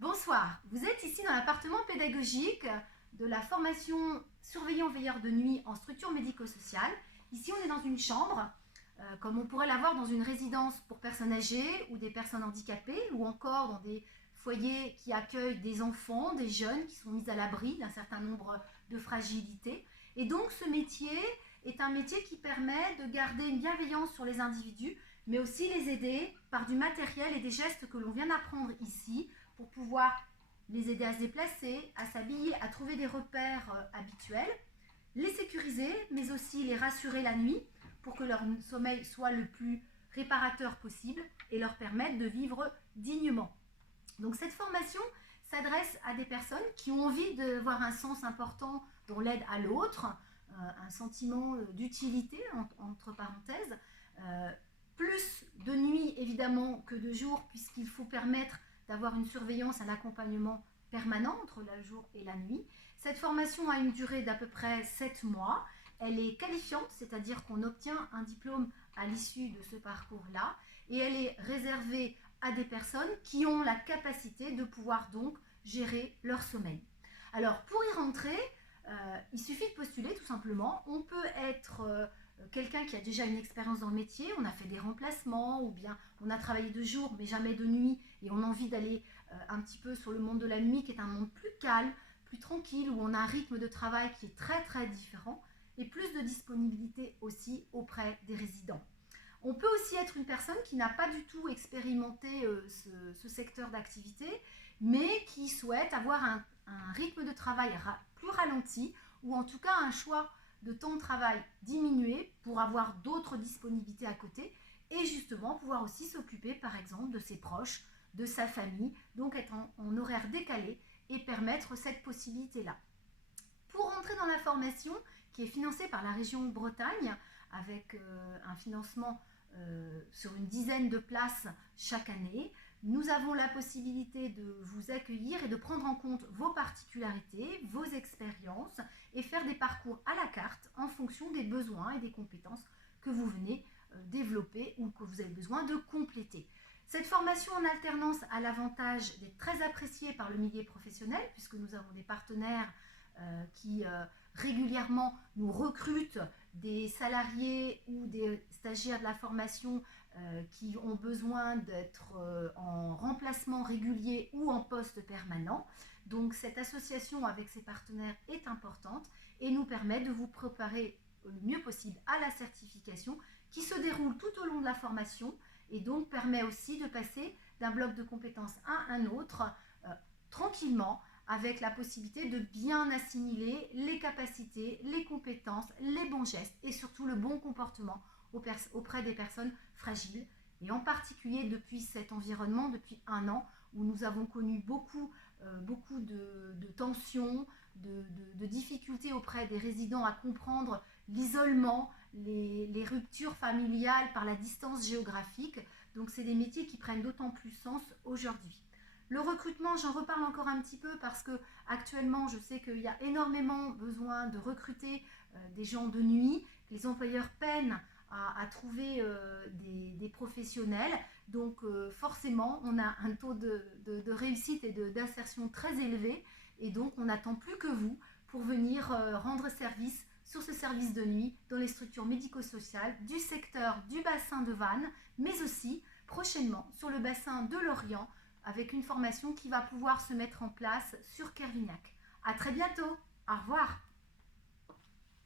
Bonsoir, vous êtes ici dans l'appartement pédagogique de la formation surveillant-veilleur de nuit en structure médico-sociale. Ici, on est dans une chambre, comme on pourrait l'avoir dans une résidence pour personnes âgées ou des personnes handicapées, ou encore dans des foyers qui accueillent des enfants, des jeunes qui sont mis à l'abri d'un certain nombre de fragilités. Et donc, ce métier est un métier qui permet de garder une bienveillance sur les individus, mais aussi les aider par du matériel et des gestes que l'on vient d'apprendre ici, pour pouvoir les aider à se déplacer, à s'habiller, à trouver des repères habituels, les sécuriser, mais aussi les rassurer la nuit pour que leur sommeil soit le plus réparateur possible et leur permettre de vivre dignement. Donc cette formation s'adresse à des personnes qui ont envie d'avoir un sens important dans l'aide à l'autre, un sentiment d'utilité, entre parenthèses, plus de nuit évidemment que de jour, puisqu'il faut permettre d'avoir une surveillance, un accompagnement permanent entre le jour et la nuit. Cette formation a une durée d'à peu près 7 mois. Elle est qualifiante, c'est-à-dire qu'on obtient un diplôme à l'issue de ce parcours-là, et elle est réservée à des personnes qui ont la capacité de pouvoir donc gérer leur sommeil. Alors pour y rentrer, il suffit de postuler tout simplement. On peut être quelqu'un qui a déjà une expérience dans le métier, on a fait des remplacements ou bien on a travaillé de jour mais jamais de nuit et on a envie d'aller un petit peu sur le monde de la nuit qui est un monde plus calme, plus tranquille, où on a un rythme de travail qui est très très différent et plus de disponibilité aussi auprès des résidents. On peut aussi être une personne qui n'a pas du tout expérimenté ce secteur d'activité, mais qui souhaite avoir un rythme de travail plus ralenti, ou en tout cas un choix de temps de travail diminué pour avoir d'autres disponibilités à côté, et justement pouvoir aussi s'occuper par exemple de ses proches, de sa famille, donc être en horaire décalé et permettre cette possibilité-là. Pour entrer dans la formation qui est financée par la région Bretagne, avec un financement sur une dizaine de places chaque année, nous avons la possibilité de vous accueillir et de prendre en compte vos particularités, vos expériences et faire des parcours à la carte en fonction des besoins et des compétences que vous venez développer ou que vous avez besoin de compléter. Cette formation en alternance a l'avantage d'être très appréciée par le milieu professionnel, puisque nous avons des partenaires qui régulièrement nous recrutent des salariés ou des stagiaires de la formation qui ont besoin d'être en remplacement régulier ou en poste permanent. Donc cette association avec ses partenaires est importante et nous permet de vous préparer le mieux possible à la certification qui se déroule tout au long de la formation et donc permet aussi de passer d'un bloc de compétences à un autre tranquillement, avec la possibilité de bien assimiler les capacités, les compétences, les bons gestes et surtout le bon comportement auprès des personnes fragiles. Et en particulier depuis cet environnement, depuis 1 an, où nous avons connu beaucoup de tensions, de difficultés auprès des résidents à comprendre l'isolement, les ruptures familiales par la distance géographique. Donc c'est des métiers qui prennent d'autant plus sens aujourd'hui. Le recrutement, j'en reparle encore un petit peu parce que actuellement, je sais qu'il y a énormément besoin de recruter des gens de nuit. Les employeurs peinent à trouver des professionnels. Donc forcément, on a un taux de réussite et d'insertion très élevé. Et donc, on n'attend plus que vous pour venir rendre service sur ce service de nuit dans les structures médico-sociales du secteur du bassin de Vannes, mais aussi prochainement sur le bassin de Lorient, avec une formation qui va pouvoir se mettre en place sur Kervignac. À très bientôt. Au revoir.